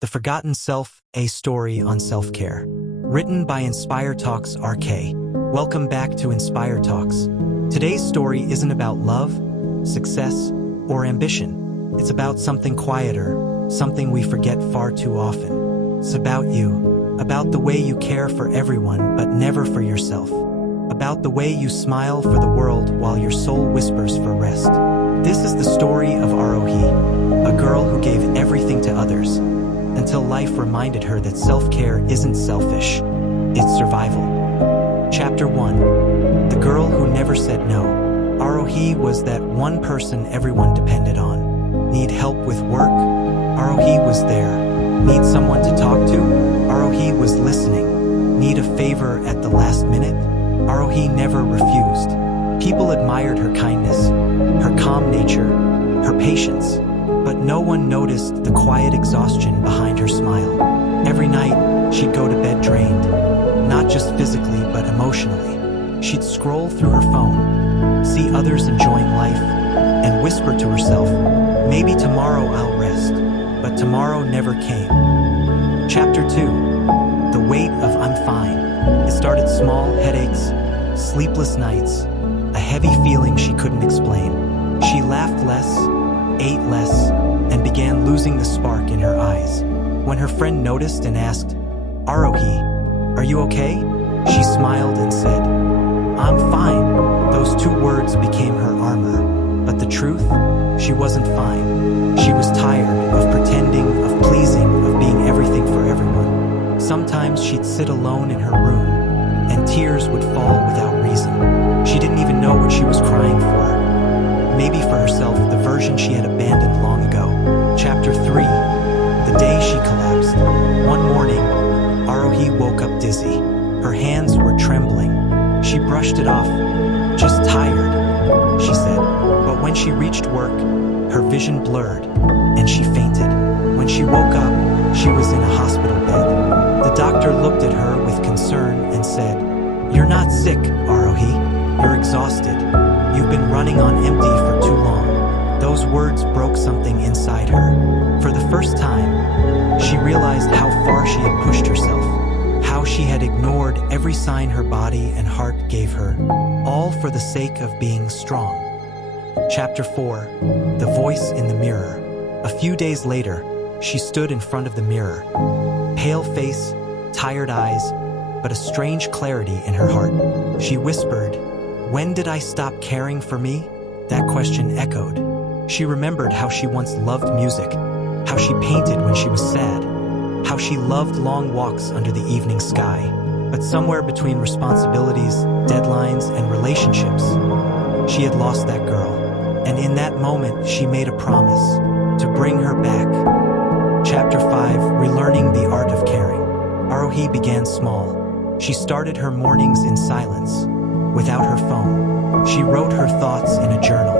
The Forgotten Self, a story on self-care. Written by Inspire Talks RK. Welcome back to Inspire Talks. Today's story isn't about love, success, or ambition. It's about something quieter, something we forget far too often. It's about you, about the way you care for everyone but never for yourself, about the way you smile for the world while your soul whispers for rest. This is the story of Arohi, a girl who gave everything to others, until life reminded her that self-care isn't selfish, it's survival. Chapter 1. The Girl Who Never Said No. Arohi was that one person everyone depended on. Need help with work? Arohi was there. Need someone to talk to? Arohi was listening. Need a favor at the last minute? Arohi never refused. People admired her kindness, her calm nature, her patience. But no one noticed the quiet exhaustion behind her smile. Every night, she'd go to bed drained, not just physically but emotionally. She'd scroll through her phone, see others enjoying life, and whisper to herself, maybe tomorrow I'll rest. But tomorrow never came. Chapter 2. The Weight of I'm Fine. It started small: headaches, sleepless nights, a heavy feeling she couldn't explain. She laughed less, ate less, and began losing the spark in her eyes. When her friend noticed and asked, "Arohi, are you okay?" she smiled and said, "I'm fine." Those two words became her armor. But the truth? She wasn't fine. She was tired of pretending, of pleasing, of being everything for everyone. Sometimes she'd sit alone in her room, and tears would fall without reason. She didn't even know what she was crying for. Maybe for herself, the version she had abandoned long ago. Chapter 3. The day she collapsed. One morning, Arohi woke up dizzy. Her hands were trembling. She brushed it off. "Just tired," she said. But when she reached work, her vision blurred, and she fainted. When she woke up, she was in a hospital bed. The doctor looked at her with concern and said, "You're not sick, Arohi. You're exhausted. You've been running on empty for too long." Those words broke something inside her. For the first time, she realized how far she had pushed herself, how she had ignored every sign her body and heart gave her, all for the sake of being strong. Chapter 4. The Voice in the Mirror. A few days later, she stood in front of the mirror. Pale face, tired eyes, but a strange clarity in her heart. She whispered, "When did I stop caring for me?" That question echoed. She remembered how she once loved music, how she painted when she was sad, how she loved long walks under the evening sky. But somewhere between responsibilities, deadlines, and relationships, she had lost that girl. And in that moment, she made a promise to bring her back. Chapter 5. Relearning the Art of Caring. Arohi began small. She started her mornings in silence, without her phone. She wrote her thoughts in a journal.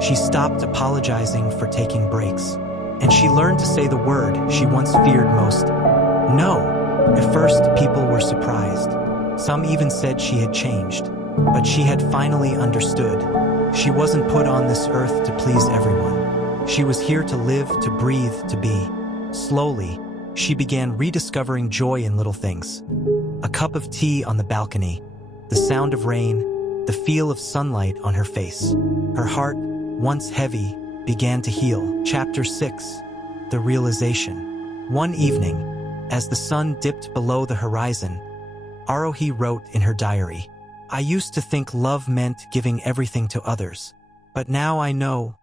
She stopped apologizing for taking breaks. And she learned to say the word she once feared most: no. At first, people were surprised. Some even said she had changed. But she had finally understood. She wasn't put on this earth to please everyone. She was here to live, to breathe, to be. Slowly, she began rediscovering joy in little things. A cup of tea on the balcony, the sound of rain, the feel of sunlight on her face. Her heart, once heavy, began to heal. Chapter 6. The Realization. One evening, as the sun dipped below the horizon, Arohi wrote in her diary, "I used to think love meant giving everything to others. But now I know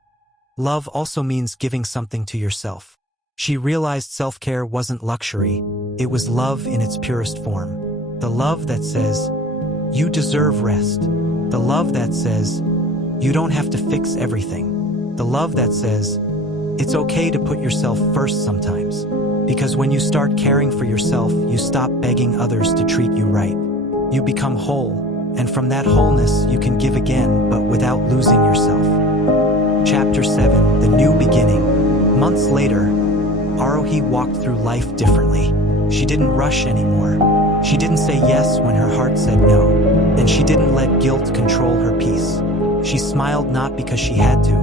love also means giving something to yourself." She realized self-care wasn't luxury, it was love in its purest form. The love that says, "You deserve rest." The love that says, "You don't have to fix everything." The love that says, "It's okay to put yourself first sometimes." Because when you start caring for yourself, you stop begging others to treat you right. You become whole, and from that wholeness you can give again, but without losing yourself. Chapter 7. The New Beginning. Months later, Arohi walked through life differently. She didn't rush anymore. She didn't say yes when her heart said no. And she didn't let guilt control her peace. She smiled not because she had to,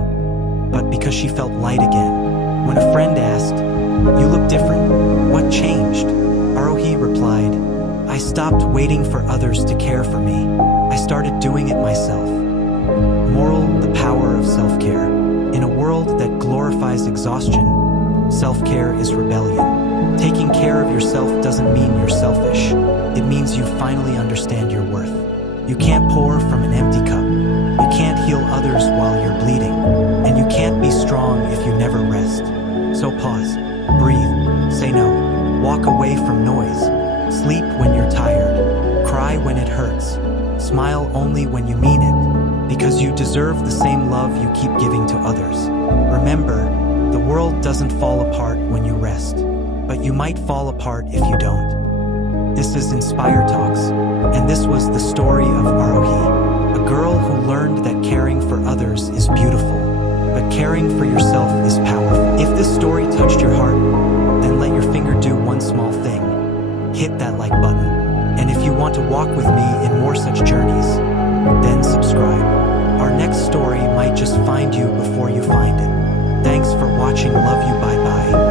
but because she felt light again. When a friend asked, "You look different," stopped waiting for others to care for me. I started doing it myself. Moral: the power of self-care. In a world that glorifies exhaustion, self-care is rebellion. Taking care of yourself doesn't mean you're selfish. It means you finally understand your worth. You can't pour from an empty cup. You can't heal others while you're bleeding. And you can't be strong if you never rest. So pause, breathe, say no, walk away from noise, sleep when you're tired, cry when it hurts, smile only when you mean it, because you deserve the same love you keep giving to others. Remember, the world doesn't fall apart when you rest, but you might fall apart if you don't. This is Inspire Talks, and this was the story of Arohi, a girl who learned that caring for others is beautiful, but caring for yourself is powerful. If this story touched your heart, then let your finger do one small thing. Hit that like button. And if you want to walk with me in more such journeys, then subscribe. Our next story might just find you before you find it. Thanks for watching. Love you. Bye bye.